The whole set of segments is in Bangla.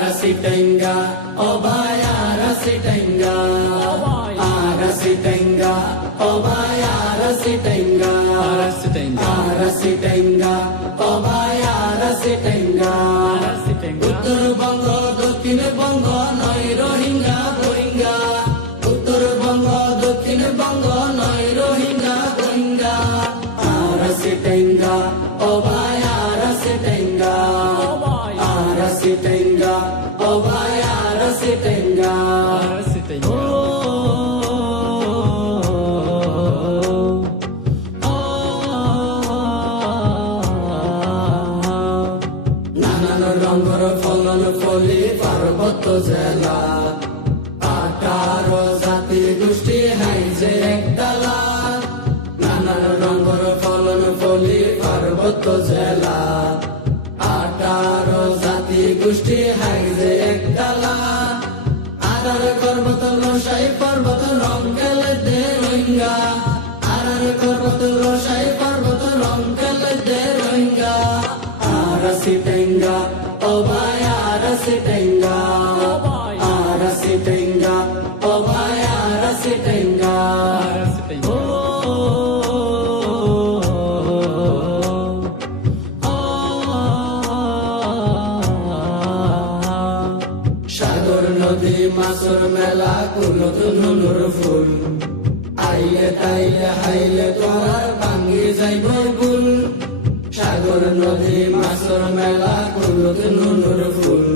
Arasitenga, obaya arasitenga, arasitenga, obaya arasitenga, arasitenga, obaya arasitenga. Uttarbanga Dakshinbanga নয় রোহিঙ্গা রোহিঙ্গা, উত্তরবঙ্গ দক্ষিণবঙ্গ নয় Rohingya Rohingya. Arasitenga, obaya arasitenga, arasitenga, obaya arasitenga. নানান রঙের ফলন ফলি পার্বত্য জেলা, 18 জাতি গোষ্ঠী হাইজে একতলা। নানান রঙের ফলন ফলি পার্বত্য জেলা, 18 জাতি গোষ্ঠী হাইজে একতলা। আরার পর্বত রসাই পর্বত রং খেলে দে রোহিঙ্গা, আরার পর্বত রসাই পর্বত রং খেলে দে Rohingya. Arasitenga, obaya arasitenga, arasitenga, obaya arasitenga. সাগর নদী মাছের মেলা নতুন নুর ফুল, আইলে তাইলে হাইলে তোর ভাঙ্গি যাইব গুল। সাগর নদী মাছের মেলা নতুন নুর ফুল,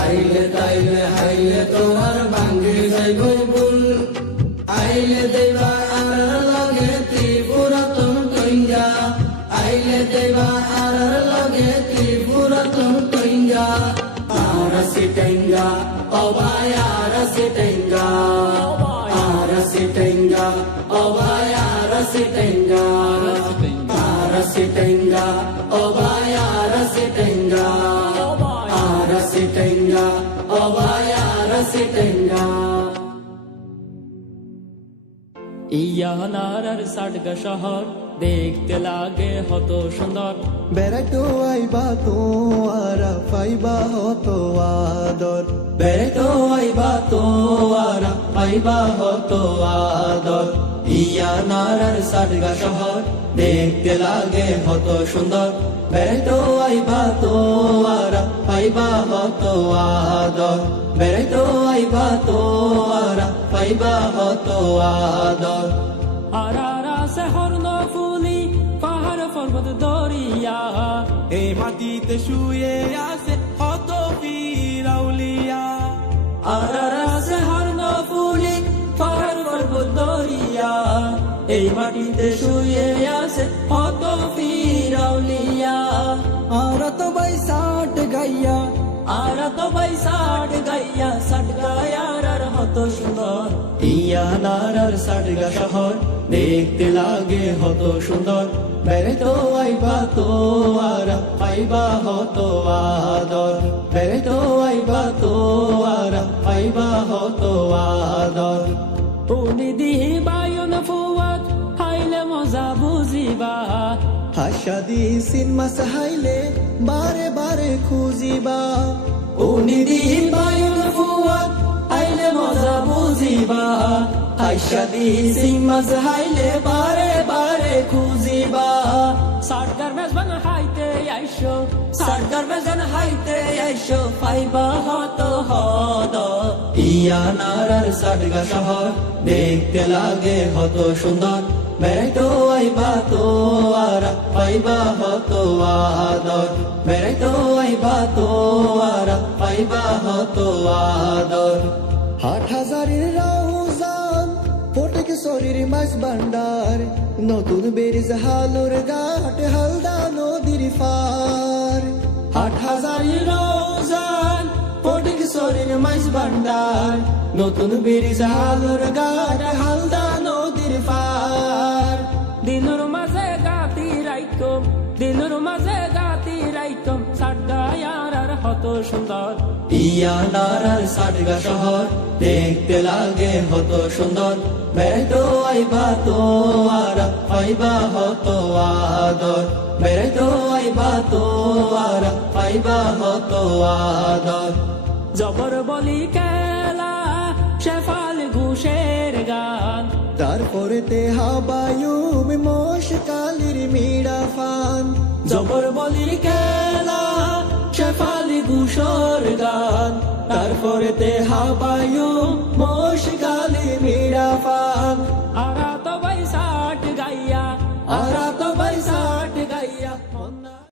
আইলে তাইলে হাইলে তোর ভাঙ্গি যাইব গুল। আইলে দেবা আর লগে ত্রিপুরাতন তৈঙ্গা, আইলে দেবা আর লগে ত্রিপুরাতন তৈঙ্গা। Arasitenga, obaya arasitenga, arasitenga, obaya arasitenga, arasitenga, obaya arasitenga, arasitenga, obaya arasitenga. ইয়ানার সাডগা শহর দেখতে লাগে হত সুন্দর, বেড়াইতো আইবা তো আরা পাইবা হত আদর, বেড়াইতো আইবা তো আরা পাইবা হত আদর। ইয়ানার সাডগা শহর দেখতে লাগে হত সুন্দর, বেড়াইতো আইবা তো আরা পাইবা হত আদর, বেড়াইতো আইবা তো আরা পাইবা হত আদর। আরারা শহর নফুলি পাহাড় পর্বত দরিয়া, এই মাটিতে শুয়ে আছে কত পীর আউলিয়া। আরারা শহর নফুলি পাহাড় পর্বত দরিয়া, এই মাটিতে শুয়ে আছে কত পীর আউলিয়া। আরা তো বাই সাট গাইয়া, আরা তো ভাই সাট গাইয়া, সাট গায়ার হত সুন্দর। ইয়ানার সাডগা শহর দেখতে লাগে হত সুন্দর, বেড়াইতো আইবা তো আরা পাইবা হত আদর, বেড়াইতো আইবা তো আরা পাইবা হত আদর। উনি দিহি বায়ন ফুয়াত হাইলে মজা বুঝিবা, হাসা দি সিনেমা সাহাইলে বারে বারে খুঁজিবা। উনি দিহি বায়ন ফুয়াত হাইলে মজা বুঝিবা, হাইসা দি সিমাজ হাইলে বারে বারে খুঁজিবা। সারকার মেজবান হাইতে আইসো, সারকার মেজান হাইতে আইসো, পাইবা হত হদ। ইয়ানার সাডগা শহর দেখতে লাগে হত সুন্দর, বেড়াইতো আইবা তো আরা পাইবা হত আদর, বেড়াইতো আইবা তো আরা পাইবা হত আদর। 8,000 রাউজান ফটিক শরীর মাছ ভান্ডার, নতুন বেরিজ হালুর ঘাট হালদা নদীর পার। 8,000 রোজান ফটিক শরীর মাইজ ভান্ডার, নতুন ব্রিজ হালুর ঘাট হালদা নদীর পার। দিনুর মাঝে গাতি রাইকম, দিনুর মাঝে গাতি রাইকম, সাডগায়ার হত সুন্দর। ইয়ানার সাডগা শহর দেখতে লাগে হত সুন্দর, বেড়াইতো আইবা তো আরা পাইবা হত আদর, বেড়াইতো আইবা তোর পাইবা হত আদর জবর বলি কেলা শেফাল ঘুষের গান তারপরে তে হাবায়ুম মোশ কালির মিড়া ফান জবর বলি কেলা